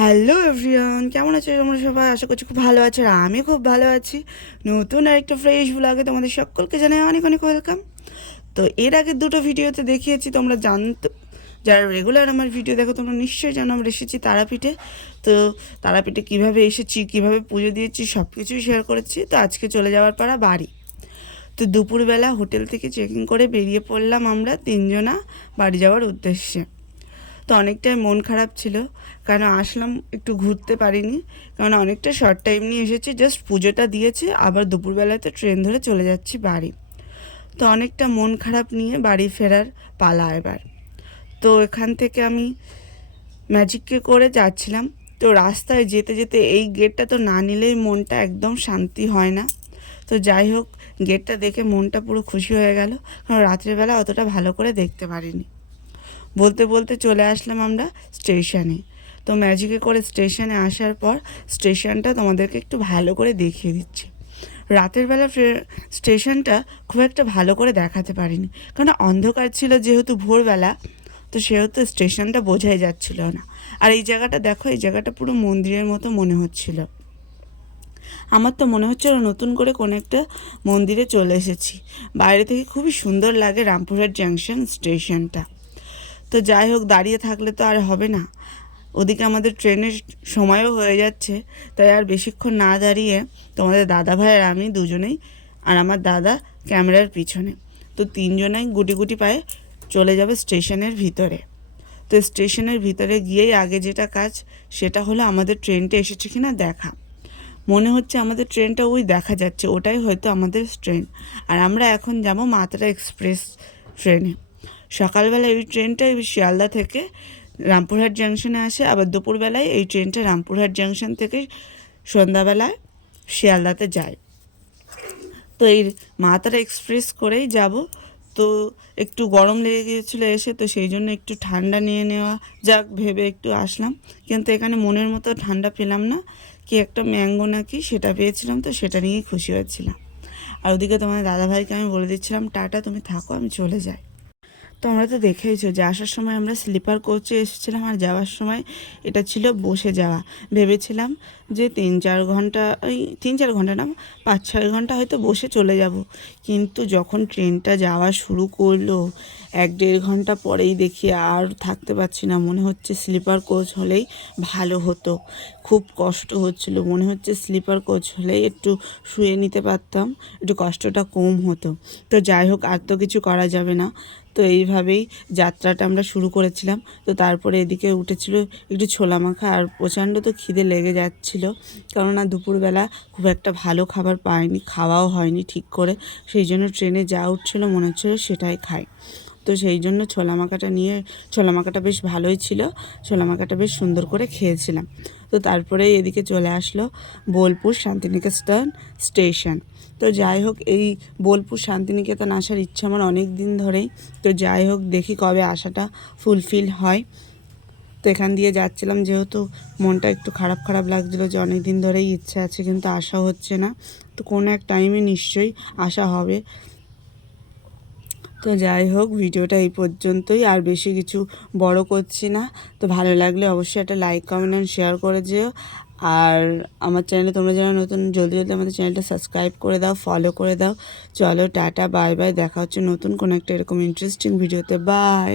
Hello everyone, কেমন আছো তোমরা সবাই? আশা করছি খুব ভালো আছো। আর আমি খুব ভালো আছি। নতুন আর একটা ফ্রেশ ব্লগে তোমাদের সকলকে জানাই অনেক অনেক ওয়েলকাম। তো এর আগে দুটো ভিডিওতে দেখিয়েছি, তোমরা জানতো, যারা রেগুলার আমার ভিডিও দেখো তোমরা নিশ্চয়ই জানো আমরা এসেছি তারাপীঠে। তো তারাপীঠে কীভাবে এসেছি, কীভাবে পুজো দিয়েছি, সব কিছুই শেয়ার করেছি। তো আজকে চলে যাওয়ার পাড়া বাড়ি। তো দুপুরবেলা হোটেল থেকে চেকিং করে বেরিয়ে পড়লাম আমরা তিনজনা বাড়ি যাওয়ার উদ্দেশ্যে। তো অনেকটাই মন খারাপ ছিল, কারণ আসলাম একটু ঘুরতে পারিনি, কারণ অনেকটা শর্ট টাইম নিয়ে এসেছি, জাস্ট পুজোটা দিয়েছে, আবার দুপুরবেলাতে ট্রেন ধরে চলে যাচ্ছি বাড়ি। তো অনেকটা মন খারাপ নিয়ে বাড়ি ফেরার পালা এবার। তো এখান থেকে আমি ম্যাজিককে করে যাচ্ছিলাম। তো রাস্তায় যেতে যেতে এই গেটটা তো না নিলেই মনটা একদম শান্তি হয় না। তো যাই হোক, গেটটা দেখে মনটা পুরো খুশি হয়ে গেল, কারণ রাত্রেবেলা অতটা ভালো করে দেখতে পারিনি। বলতে বলতে চলে আসলাম আমরা স্টেশনে। তো ম্যাজিকে করে স্টেশনে আসার পর স্টেশনটা তোমাদেরকে একটু ভালো করে দেখিয়ে দিচ্ছি। রাতের বেলা স্টেশনটা খুব একটা ভালো করে দেখাতে পারিনি, কারণ অন্ধকার ছিল, যেহেতু ভোরবেলা, তো সেহেতু স্টেশনটা বোঝাই যাচ্ছিল না। আর এই জায়গাটা দেখো, এই জায়গাটা পুরো মন্দিরের মতো মনে হচ্ছিল। আমার তো মনে হচ্ছিল নতুন করে কোনো একটা মন্দিরে চলে এসেছি। বাইরে থেকে খুবই সুন্দর লাগে রামপুরহাট জাংশন স্টেশনটা। তো যাই হোক, দাঁড়িয়ে থাকলে তো আর হবে না, ওদিকে আমাদের ট্রেনের সময়ও হয়ে যাচ্ছে। তাই আর বেশিক্ষণ না দাঁড়িয়ে তোমাদের দাদা ভাই আর আমি দুজনেই, আর আমার দাদা ক্যামেরার পিছনে, তো তিনজনাই গুটি গুটি পায়ে চলে যাবে স্টেশনের ভিতরে। তো স্টেশনের ভিতরে গিয়েই আগে যেটা কাজ, সেটা হলো আমাদের ট্রেনটা এসেছে কিনা দেখা। মনে হচ্ছে আমাদের ট্রেনটা ওই দেখা যাচ্ছে, ওটাই হয়তো আমাদের ট্রেন। আর আমরা এখন যাব মাতারা এক্সপ্রেস ট্রেনে। সকালবেলা এই ট্রেনটা শিয়ালদা থেকে রামপুরহাট জাংশনে আসে, আবার দুপুরবেলায় এই ট্রেনটা রামপুরহাট জাংশন থেকে সন্ধ্যাবেলায় শিয়ালদাতে যায়। তো এই মাতারা এক্সপ্রেস করেই যাব। তো একটু গরম লেগে গিয়েছিলো এসে, তো সেই জন্য একটু ঠান্ডা নিয়ে নেওয়া যাক ভেবে একটু আসলাম, কিন্তু এখানে মনের মতো ঠান্ডা পেলাম না। কি একটা ম্যাঙ্গো নাকি সেটা পেয়েছিলাম, তো সেটা নিয়েই খুশি হয়েছিলাম। আর ওদিকে তোমার দাদাভাইকে আমি বলে দিচ্ছিলাম, টাটা, তুমি থাকো, আমি চলে যাই। তো আমরা তো দেখেইছো যে আসার সময় আমরা স্লিপার কোচে এসেছিলাম, আর যাওয়ার সময় এটা ছিল বসে যাওয়া। ভেবেছিলাম যে 3-4 ঘন্টা, ওই 3-4 ঘন্টা না, 5-6 ঘন্টা হয়তো বসে চলে যাব। কিন্তু যখন ট্রেনটা যাওয়া শুরু করলো, 1-1.5 ঘন্টা পরেই দেখি আর থাকতে পারছি না, মনে হচ্ছে স্লিপার কোচ হলেই ভালো হতো। খুব কষ্ট হচ্ছিল, মনে হচ্ছে স্লিপার কোচ হলেই একটু শুয়ে নিতে পারতাম, একটু কষ্টটা কম হতো। তো যাই হোক, আর তো কিছু করা যাবে না। তো এইভাবেই যাত্রাটা আমরা শুরু করেছিলাম। তো তারপরে এদিকে উঠেছিল একটু ছোলা মাখা, আর প্রচণ্ড তো খিদে লেগে যাচ্ছিল, কেননা দুপুরবেলা খুব একটা ভালো খাবার পাইনি, খাওয়াও হয়নি ঠিক করে। সেই জন্য ট্রেনে যা উঠছিল মনে হচ্ছিলো সেটাই খাই। তো সেই জন্য ছোলা মাখাটা নিয়ে, ছোলা মাখাটা বেশ ভালোই ছিল, ছোলা মাখাটা বেশ সুন্দর করে খেয়েছিলাম। তো তারপরে এদিকে চলে আসলো বোলপুর শান্তিনিকেতন স্টেশন। তো যাই হোক, এই বোলপুর শান্তিনিকেতন আসার ইচ্ছা আমার অনেক দিন ধরেই। তো যাই হোক, দেখি কবে আশাটা ফুলফিল হয়। তো এখান দিয়ে যাচ্ছিলাম, যেহেতু মনটা একটু খারাপ খারাপ লাগছিলো যে অনেক দিন ধরেই ইচ্ছা আছে কিন্তু আসা হচ্ছে না। তো কোনো এক টাইমে নিশ্চয়ই আসা হবে। তো যাই হোক, ভিডিওটা এই পর্যন্তই, আর বেশি কিছু বড় করছি না। তো ভালো লাগলে অবশ্যই একটা লাইক, কমেন্ট অ্যান্ড শেয়ার করে যেও। আর আমার চ্যানেলে তোমরা যারা নতুন, জলদি জলদি আমাদের চ্যানেলটা সাবস্ক্রাইব করে দাও, ফলো করে দাও। চলো টাটা, বাই বাই, দেখা হচ্ছে নতুন কোনো একটা এরকম ইন্টারেস্টিং ভিডিওতে। বাই।